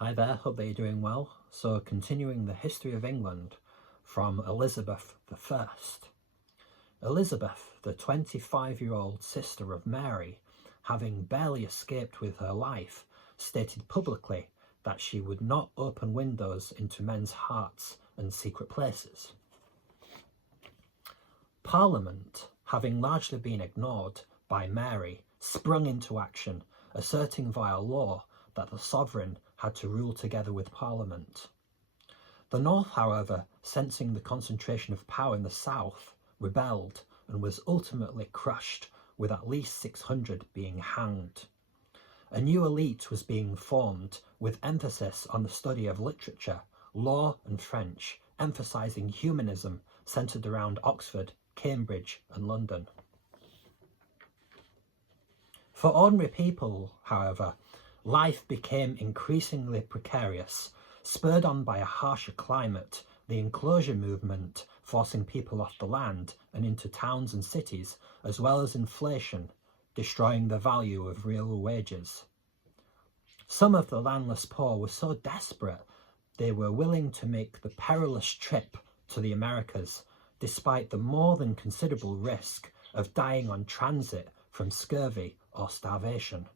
Hi there, hope that you're doing well. So continuing the history of England from Elizabeth I. Elizabeth, the 25-year-old sister of Mary, having barely escaped with her life, stated publicly that she would not open windows into men's hearts and secret places. Parliament, having largely been ignored by Mary, sprung into action, asserting via law that the sovereign had to rule together with Parliament. The North, however, sensing the concentration of power in the South, rebelled and was ultimately crushed, with at least 600 being hanged. A new elite was being formed, with emphasis on the study of literature, law and French, emphasising humanism centred around Oxford, Cambridge and London. For ordinary people, however, life became increasingly precarious, spurred on by a harsher climate, the enclosure movement forcing people off the land and into towns and cities, as well as inflation, destroying the value of real wages. Some of the landless poor were so desperate they were willing to make the perilous trip to the Americas, despite the more than considerable risk of dying on transit from scurvy or starvation.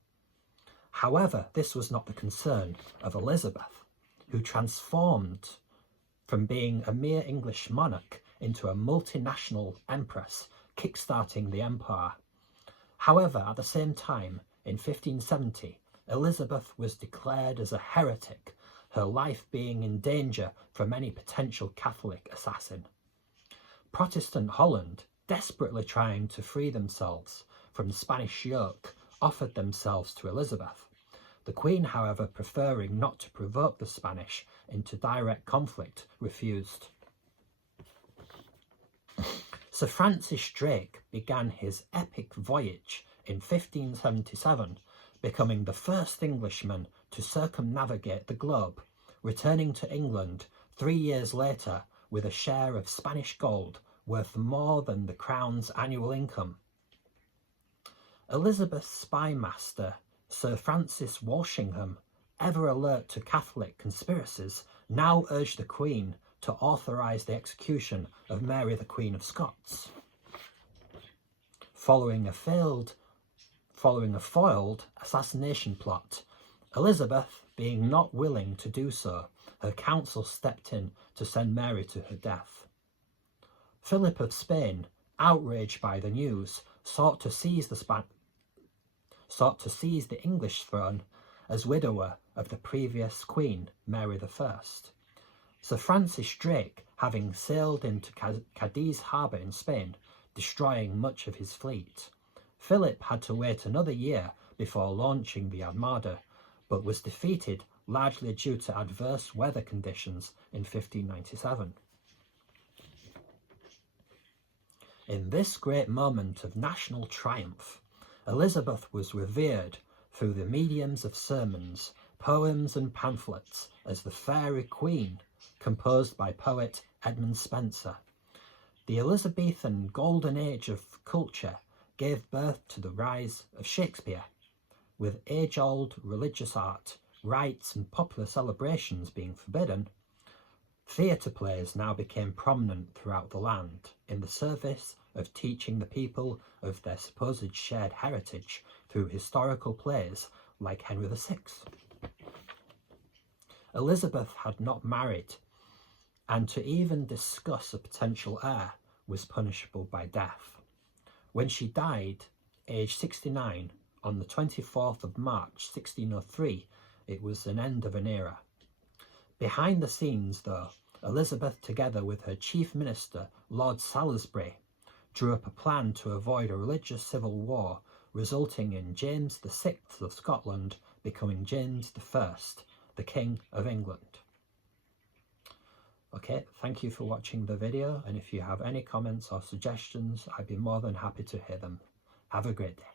However, this was not the concern of Elizabeth, who transformed from being a mere English monarch into a multinational empress, kick-starting the empire. However, at the same time, in 1570, Elizabeth was declared as a heretic, her life being in danger from any potential Catholic assassin. Protestant Holland, desperately trying to free themselves from Spanish yoke, offered themselves to Elizabeth. The Queen, however, preferring not to provoke the Spanish into direct conflict, refused. Sir Francis Drake began his epic voyage in 1577, becoming the first Englishman to circumnavigate the globe, returning to England 3 years later with a share of Spanish gold worth more than the Crown's annual income. Elizabeth's spymaster, Sir Francis Walsingham, ever alert to Catholic conspiracies, now urged the Queen to authorise the execution of Mary the Queen of Scots. Following a foiled assassination plot, Elizabeth being not willing to do so, her council stepped in to send Mary to her death. Philip of Spain, outraged by the news, sought to seize the English throne as widower of the previous Queen, Mary I. Sir Francis Drake, having sailed into Cadiz harbour in Spain, destroying much of his fleet. Philip had to wait another year before launching the Armada, but was defeated largely due to adverse weather conditions in 1597. In this great moment of national triumph, Elizabeth was revered through the mediums of sermons, poems and pamphlets as the Fairy Queen, composed by poet Edmund Spenser. The Elizabethan golden age of culture gave birth to the rise of Shakespeare, with age-old religious art, rites and popular celebrations being forbidden. Theatre plays now became prominent throughout the land in the service of teaching the people of their supposed shared heritage through historical plays like Henry VI. Elizabeth had not married, and to even discuss a potential heir was punishable by death. When she died, aged 69, on the 24th of March 1603, it was an end of an era. Behind the scenes, though, Elizabeth, together with her chief minister, Lord Salisbury, drew up a plan to avoid a religious civil war, resulting in James VI of Scotland becoming James I, the King of England. Okay, thank you for watching the video, and if you have any comments or suggestions, I'd be more than happy to hear them. Have a great day.